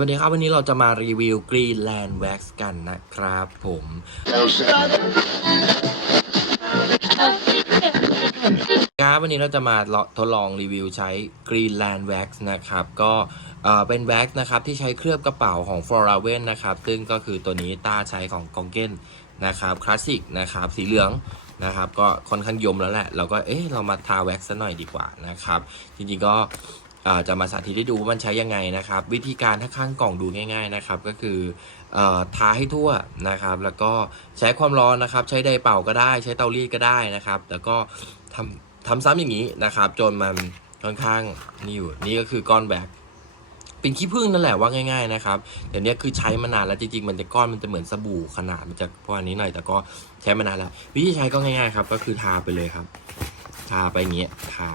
สวัสดีครับวันนี้เราจะมารีวิว Greenland Wax กันนะครับผม ครับวันนี้เราจะมาทดลองรีวิวใช้ Greenland Wax นะครับ ก็เอ่อเป็น wax นะครับที่ใช้เคลือบกระเป๋าของ f o r a v e n นะครับ ซึ่งก็คือตัวนี้ตาใช้ของ g o n g e n นะครับคลาสสิกนะครับสีเหลืองนะครับก็ค่อนข้างยมแล้วแหละ เราก็เอ๊ะเรามาทา wax ซะหน่อยดีกว่านะครับ จริงๆก็ จะมาสาธิตให้ดูว่ามันใช้ยังไงนะครับ วิธีการถ้าข้างกล่องดูง่าย ๆนะครับ ก็คืออทาให้ทั่วนะครับ แล้วก็ใช้ความร้อนนะครับ ใช้ไดร์เป่าก็ได้ ใช้เตารีดก็ได้นะครับ แล้วก็ทำทำซ้ำอย่างนี้นะครับ จนมันค่อนข้างนี่อยู่นี่ก็คือก้อนแบกเป็นขี้ผึ้งนั่นแหละว่าง่ายๆนะครับเดี๋ยวนี้คือใช้มานานแล้วจริงๆมันจะก้อนมันจะเหมือนสบู่ขนาดมันจะพวกอันนี้หน่อยแต่ก็ใช้มานานแล้ว วิธีใช้ก็ง่ายๆครับ ก็คือทาไปเลยครับ ทาไปอย่างเงี้ยทา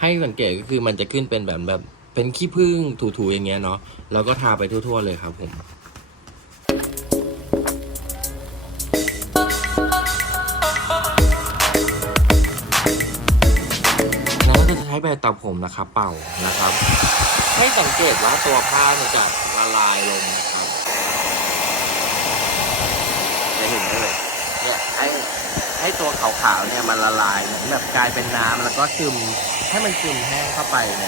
ให้สังเกตก็คือมันจะขึ้นเป็นแบบแบบเป็นขี้ผึ้งถูๆอย่างเงี้ยเนาะแล้วก็ทาไปทั่ว ๆ เลยครับผมแล้วก็จะใช้แบบตัดผมนะครับ เป่านะครับ ให้สังเกตว่าตัวผ้ามันจะละลายลงนะครับจะเห็นได้เลยเนี่ยให้ให้ตัวขาวๆเนี่ยมันละลายเหมือนแบบกลายเป็นน้ำแล้วก็ซึม ให้มันกลิ่นแห้งเข้าไปใน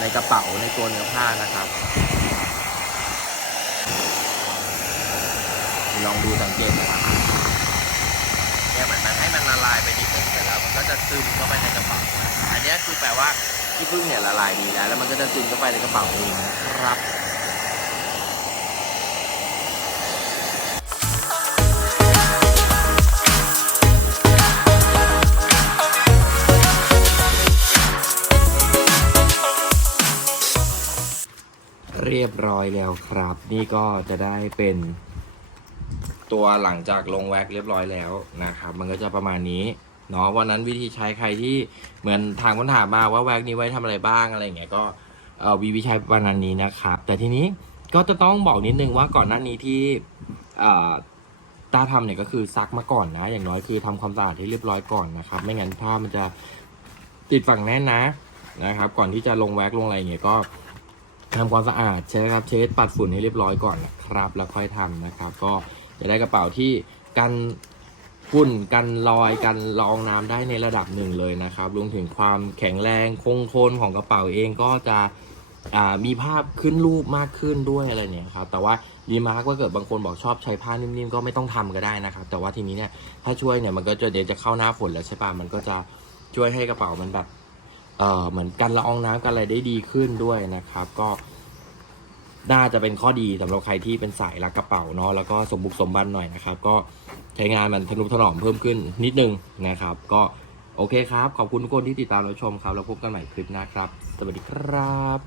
ในกระเป๋าในตัวเนื้อผ้านะครับ ลองดูสังเกตนะครับเนี่ยเหมือนมันให้มันละลายไปนิดนึงเสร็จแล้วมันก็จะซึมเข้าไปในกระเป๋า อันนี้คือแปลว่าที่พึ่งเนี่ยละลายดีแล้วแล้วมันก็จะซึมเข้าไปในกระเป๋าเองนะครับ เรียบร้อยแล้วครับ นี่ก็จะได้เป็น ตัวหลังจากลงแว็กเรียบร้อยแล้วนะครับ มันก็จะประมาณนี้เนาะวันนั้นวิธีใช้ใครที่เหมือนทางคนถามมาว่าแว็กนี้ไว้ทำอะไรบ้างอะไรอย่างเงี้ยก็เออวีวิใช้ประมาณนี้นะครับ แต่ทีนี้ก็จะต้องบอกนิดนึงว่าก่อนหน้านี้ที่เอ่อตาทำเนี่ยก็คือซักมาก่อนนะ อย่างน้อยคือทำความสะอาดให้เรียบร้อยก่อนนะครับ ไม่งั้นผ้ามันจะติดฝั่งแน่นนะนะครับ ก่อนที่จะลงแว็กลงอะไรเงี้ยก็ ทำความสะอาดใช่ไหมครับเช็ดปัดฝุ่นให้เรียบร้อยก่อนนะครับ แล้วค่อยทำนะครับ ก็จะได้กระเป๋าที่กันฝุ่นกันรอยกันรองน้ำได้ในระดับหนึ่งเลยนะครับรวมถึงความแข็งแรงคงทนของกระเป๋าเองก็จะมีภาพขึ้นรูปมากขึ้นด้วยอะไรเนี่ยครับแต่ว่ารีมาร์กว่าเกิดบางคนบอกชอบใช้ผ้านิ่มๆก็ไม่ต้องทำก็ได้นะครับ แต่ว่าทีนี้เนี่ยถ้าช่วยเนี่ยมันก็จะเดี๋ยวจะเข้าหน้าฝนแล้วใช่ปะมันก็จะช่วยให้กระเป๋ามันแบบ เอ่อเหมือนกันละอองน้ำกันอะไรได้ดีขึ้นด้วยนะครับ ก็น่าจะเป็นข้อดีสำหรับใครที่เป็นสายรักกระเป๋าเนาะแล้วก็สมบุกสมบันหน่อยนะครับ ก็ใช้งานมันทะนุถนอมเพิ่มขึ้นนิดนึงนะครับ ก็โอเคครับ ขอบคุณทุกคนที่ติดตามรับชมครับ แล้วพบกันใหม่คลิปหน้าครับ สวัสดีครับ